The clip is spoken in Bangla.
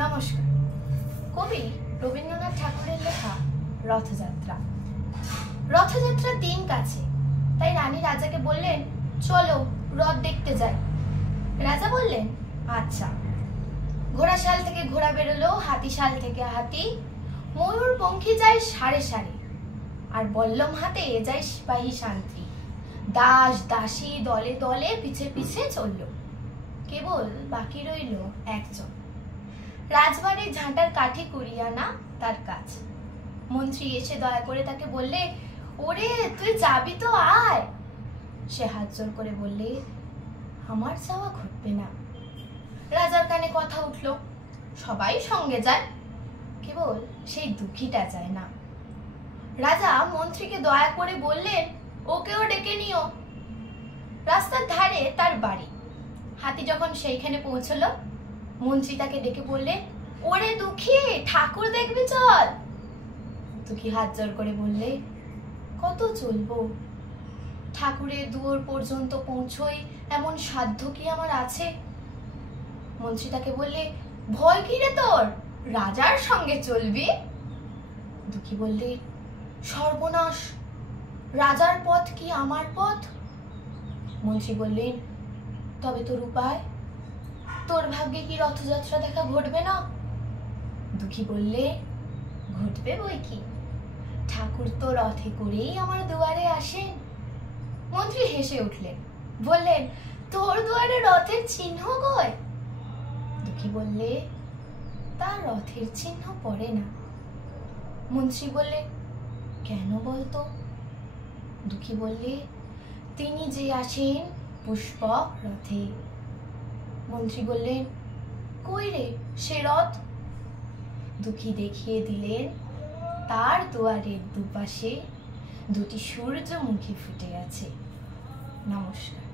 নমস্কার। কবি রবীন্দ্রনাথ ঠাকুরের লেখা রথযাত্রা। রথযাত্রার দিন কাছে, তাই রানী রাজাকে বললেন, চলো রথ দেখতে যাই। রাজা বললেন, আচ্ছা। ঘোড়াশাল থেকে ঘোড়া বেরোলো, হাতিশাল থেকে হাতি, ময়ূর পঙ্খী যায় সারে সারে, আর বল্লম হাতে যায় সিপাহী শান্তি। দাস দাসী দলে দলে পিছে পিছে চলল, কেবল বাকি রইল একজন। রাজবাড়ির ঝাঁটার কাঠি কুড়িয়ে আনা তার কাজ। মন্ত্রী এসে দয়া করে তাকে বললে, ওরে তুই যাবি তো আয়। সে হাত জোর করে বললে, আমার যাওয়া ঘটবে না। রাজার কানে কথা উঠল, সবাই সঙ্গে যায়, কেবল সেই দুঃখীটা যায় না। রাজা মন্ত্রীকে দয়া করে বললেন, ওকেও ডেকে নিও। রাস্তার ধারে তার বাড়ি। হাতি যখন সেইখানে পৌঁছলো, মন্ত্রী তাকে ডেকে বললেন, ওরে দুঃখী, ঠাকুর দেখবি চল। দুঃখী হাত জোর করে বললে, কত চলবো? ঠাকুরের দুয়ার পর্যন্ত পৌঁছই এমন সাধ্য কি আমার আছে? মন্ত্রী তাকে বললে, ভয় কি রে তোর, রাজার সঙ্গে চলবি? দুঃখী বললে, সর্বনাশ, রাজার পথ কি আমার পথ? মন্ত্রী বললেন, তবে তোর উপায়? তোর ভাগ্যে কি রথযাত্রা দেখা ঘটবে না? দুঃখী বললে, ঘটবে বই কি, ঠাকুর তো রথে করেই আমার দুয়ারে আসেন। মন্ত্রী হেসে উঠলেন, বললেন, তোর দুয়ারে রথের চিহ্ন কই? দুঃখী বললে, তার রথের চিহ্ন পড়ে না। মন্ত্রী বললে, কেন বলতো? দুঃখী বললে, তিনি যে আসেন পুষ্পক রথে। মন্ত্রী বললেন, কই রে সে রথ? দুঃখী দেখিয়ে দিলেন, তার দুয়ারের দুপাশে দুটি সূর্যমুখী ফুটে আছে। নমস্কার।